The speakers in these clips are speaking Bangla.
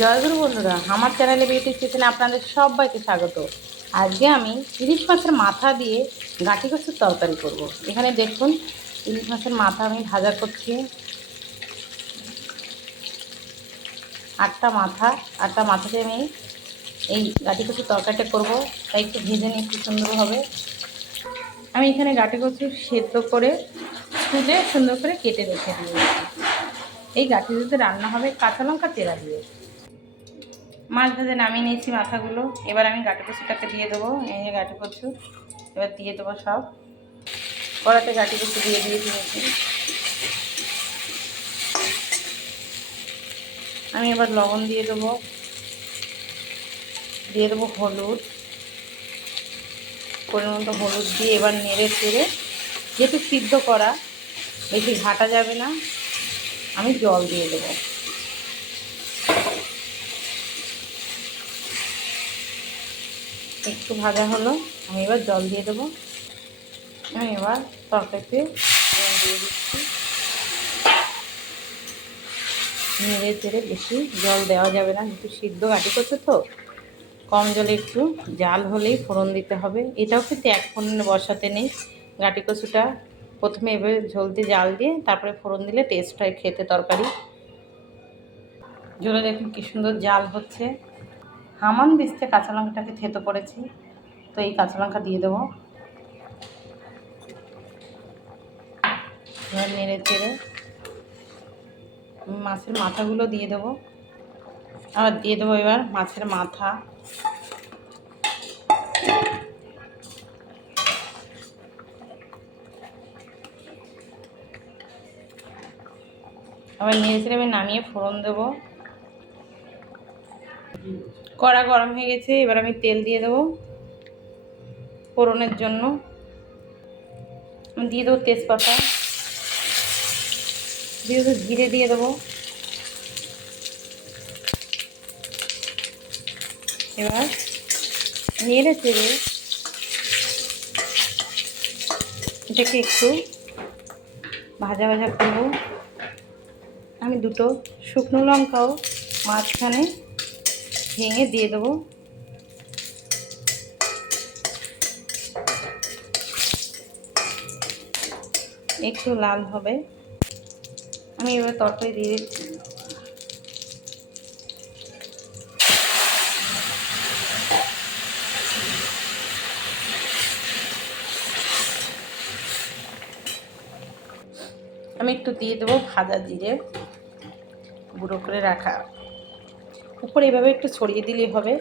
জয়গুরু বন্ধুরা, আমার চ্যানেলে বিউটি কিচেনে আপনাদের সবাইকে স্বাগত। আজকে আমি ইলিশ মাছের মাথা দিয়ে গাঁটি কচুর তরকারি করব। এখানে দেখুন, ইলিশ মাছের মাথা আমি ভাজা করছি। আটটা মাথাতে আমি এই গাঁটি কচুর তরকারিটা করব, তাই একটু ভেজে নিয়ে একটু সুন্দর হবে। আমি এখানে গাঁটি কচু সেদ্ধ করে তুলে সুন্দর করে কেটে রেখে দিয়েছি। এই গাঁটি কচুতে রান্না হবে কাঁচা লঙ্কা চেরা দিয়ে। মাছ ভেজে নামিয়ে নিয়েছি মাথাগুলো। এবার আমি গাঁটি কচুটাকে দিয়ে দেবো। এই যে গাঁটি কচু এবার দিয়ে দেবো সব। কড়াতে গাঁটি কচু দিয়ে দিয়েছি। আমি এবার লবণ দিয়ে দেবো, হলুদ, পরিমাণ মতো হলুদ দিয়ে এবার নেড়ে চেড়ে, যেহেতু সিদ্ধ করা বেশি ঘাটা যাবে না, আমি জল দিয়ে দেবো। একটু ভাজা হলো, আমি এবার জল দিয়ে দেবো। আমি এবার তরকারিতে জল দিয়ে দিচ্ছি। নেড়ে চেড়ে, বেশি জল দেওয়া যাবে না, যেহেতু সিদ্ধ গাঁটি কচু তো কম জলে একটু জাল হলেই ফোড়ন দিতে হবে। এটাও কিন্তু এক ফোড়নে বসাতে নেই। গাঁটি কচুটা প্রথমে এভাবে ঝোলতে জাল দিয়ে তারপরে ফোড়ন দিলে টেস্ট হয় খেতে তরকারি। ঝোলে দেখুন কী সুন্দর জাল হচ্ছে। হামান দিচ্ছে কাঁচা লঙ্কাটাকে থেতো করেছি, তো এই কাঁচা লঙ্কা দিয়ে দেবো। এবার নেড়ে চেড়ে মাছের মাথাগুলো দিয়ে দেবো। আবার দিয়ে দেবো এবার মাছের মাথা। আবার নেড়ে চেড়ে আমি নামিয়ে ফোড়ন দেবো। কড়া গরম হয়ে গেছে, এবার আমি তেল দিয়ে দেবো ফোড়নের জন্য। আমি দিয়ে দেবো তেজপাতা, দিয়ে দেবো জিরে, দিয়ে দেবো। এবার নেড়ে চেড়ে এটাকে একটু ভাজা ভাজা করবো। আমি দুটো শুকনো লঙ্কাও মাঝখানে ভেঙে দিয়ে দেবো। একটু লাল হবে। আমি এবার তরকারি দিয়ে দিচ্ছি। আমি একটু দিয়ে দেবো ভাজা জিরে গুঁড়ো করে রাখা। উপরে এভাবে একটু ছড়িয়ে দিলেই হবে,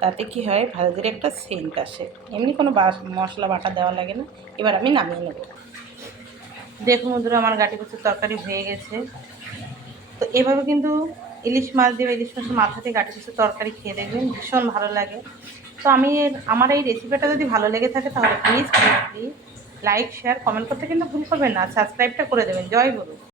তাতে কি হয় ভাজা জিরে একটা সেন্ট আসে। এমনি কোনো মশলা বাটা দেওয়া লাগে না। এবার আমি নামিয়ে নেব। দেখুন বন্ধুরা, আমার গাঁটি কচুর তরকারি হয়ে গেছে। তো এভাবে কিন্তু ইলিশ মাছ দিয়ে, ইলিশ মাছের মাথা দিয়ে গাঁটি কচুর তরকারি খেয়ে দেখবেন, ভীষণ ভালো লাগে। তো আমার এই রেসিপিটা যদি ভালো লেগে থাকে তাহলে প্লিজ লাইক, শেয়ার, কমেন্ট করতে কিন্তু ভুল করবেন না। সাবস্ক্রাইবটা করে দেবেন। জয় গুরু।